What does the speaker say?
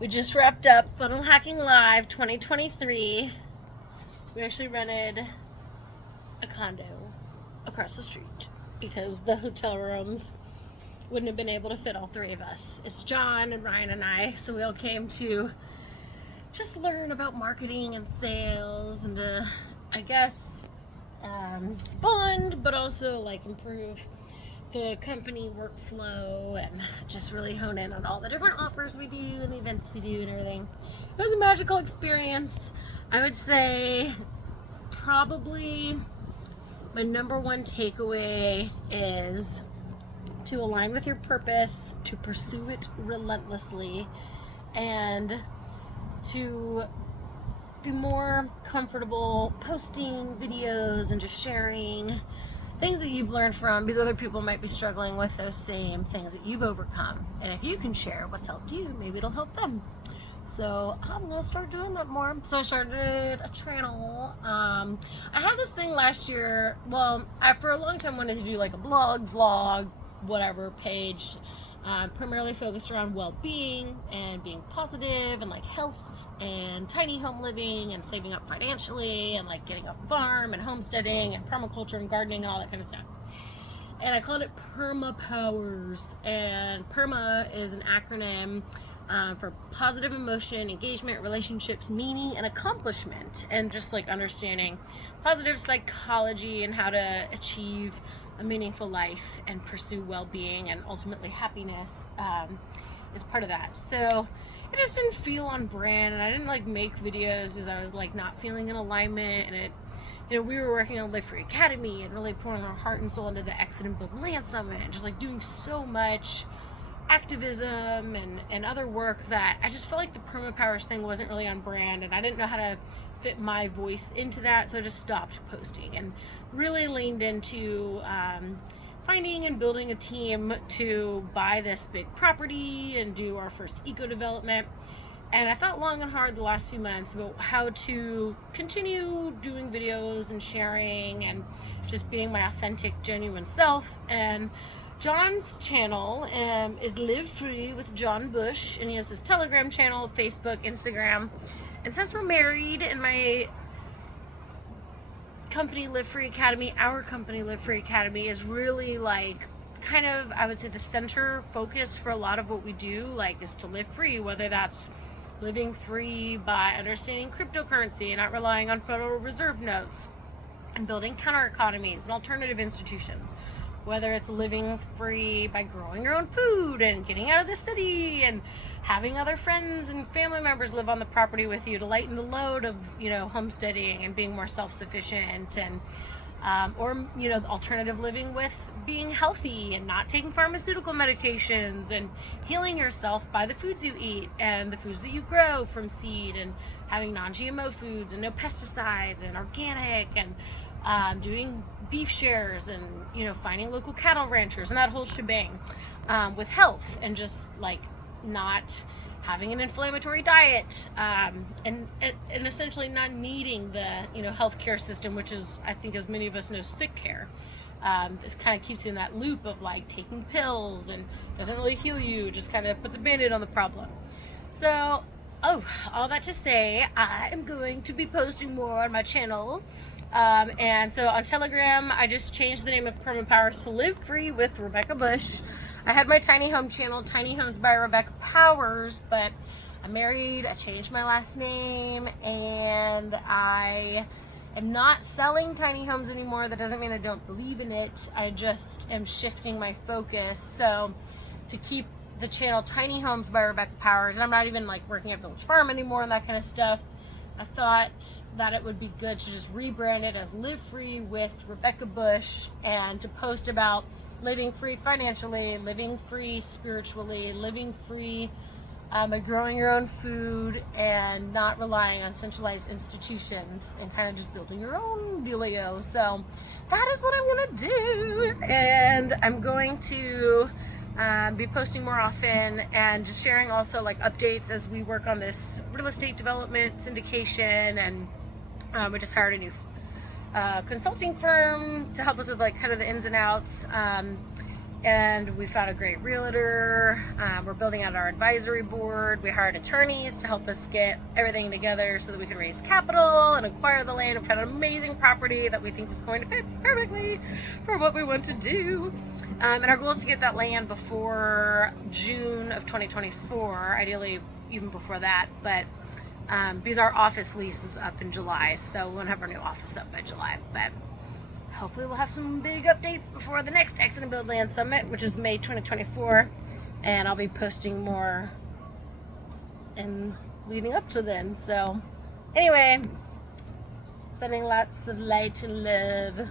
We just wrapped up Funnel Hacking Live 2023. We actually rented a condo across the street because the hotel rooms wouldn't have been able to fit all three of us. It's John and Ryan and I, so we all came to just learn about marketing and sales and to, I guess, bond, but also like improve the company workflow and just really hone in on all the different offers we do and the events we do and everything. It was a magical experience. I would say probably my number one takeaway is to align with your purpose, to pursue it relentlessly, and to be more comfortable posting videos and just sharing things that you've learned from, because other people might be struggling with those same things that you've overcome. And if you can share what's helped you, maybe it'll help them. So I'm gonna start doing that more. So I started a channel. I had this thing last year. Well, I for a long time wanted to do like a blog, vlog, whatever page, primarily focused around well-being and being positive and like health and tiny home living and saving up financially and like getting a farm and homesteading and permaculture and gardening and all that kind of stuff. And I called it Perma Powers. And PERMA is an acronym for positive emotion, engagement, relationships, meaning, and accomplishment, and just like understanding positive psychology and how to achieve a meaningful life and pursue well-being and ultimately happiness is part of that. So it just didn't feel on brand, and I didn't like make videos because I was like not feeling in alignment. And it, we were working on Live Free Academy and really pouring our heart and soul into the Exit and Build Land Summit and just like doing so much activism and other work that I just felt like the Perma Powers thing wasn't really on brand, and I didn't know how to fit my voice into that, so I just stopped posting and really leaned into finding and building a team to buy this big property and do our first eco development. And I thought long and hard the last few months about how to continue doing videos and sharing and just being my authentic, genuine self. And John's channel is Live Free with John Bush, and he has his Telegram channel, Facebook, Instagram. And since we're married and my company Live Free Academy, our company Live Free Academy is really like kind of, I would say, the center focus for a lot of what we do, like, is to live free, whether that's living free by understanding cryptocurrency and not relying on Federal Reserve notes and building counter economies and alternative institutions, whether it's living free by growing your own food and getting out of the city and having other friends and family members live on the property with you to lighten the load of, homesteading and being more self-sufficient, and or alternative living with being healthy and not taking pharmaceutical medications and healing yourself by the foods you eat and the foods that you grow from seed, and having non-GMO foods and no pesticides and organic, and doing beef shares and finding local cattle ranchers and that whole shebang, with health and just like not having an inflammatory diet, and essentially not needing the healthcare system, which is, I think, as many of us know, sick care. This kind of keeps you in that loop of like taking pills and doesn't really heal you, just kind of puts a band-aid on the problem. So, all that to say, I am going to be posting more on my channel. And so on Telegram, I just changed the name of Perma Powers to Live Free with Rebecca Bush. I had my tiny home channel, Tiny Homes by Rebecca Powers, but I'm married, I changed my last name, and I am not selling tiny homes anymore. That doesn't mean I don't believe in it. I just am shifting my focus. So to keep the channel Tiny Homes by Rebecca Powers, and I'm not even like working at Village Farm anymore and that kind of stuff, I thought that it would be good to just rebrand it as Live Free with Rebecca Bush, and to post about living free financially, living free spiritually, living free by growing your own food and not relying on centralized institutions, and kind of just building your own dealio. So that is what I'm gonna do, and I'm going to be posting more often and just sharing also like updates as we work on this real estate development syndication. And we just hired a new consulting firm to help us with like kind of the ins and outs, and we found a great realtor. We're building out our advisory board. We hired attorneys to help us get everything together so that we can raise capital and acquire the land. We found an amazing property that we think is going to fit perfectly for what we want to do. And our goal is to get that land before June of 2024, ideally even before that, but because our office lease is up in July, so we won't have our new office up by July, but hopefully we'll have some big updates before the next Exit and Build Land Summit, which is May 2024, and I'll be posting more and leading up to then. So anyway, sending lots of light and love.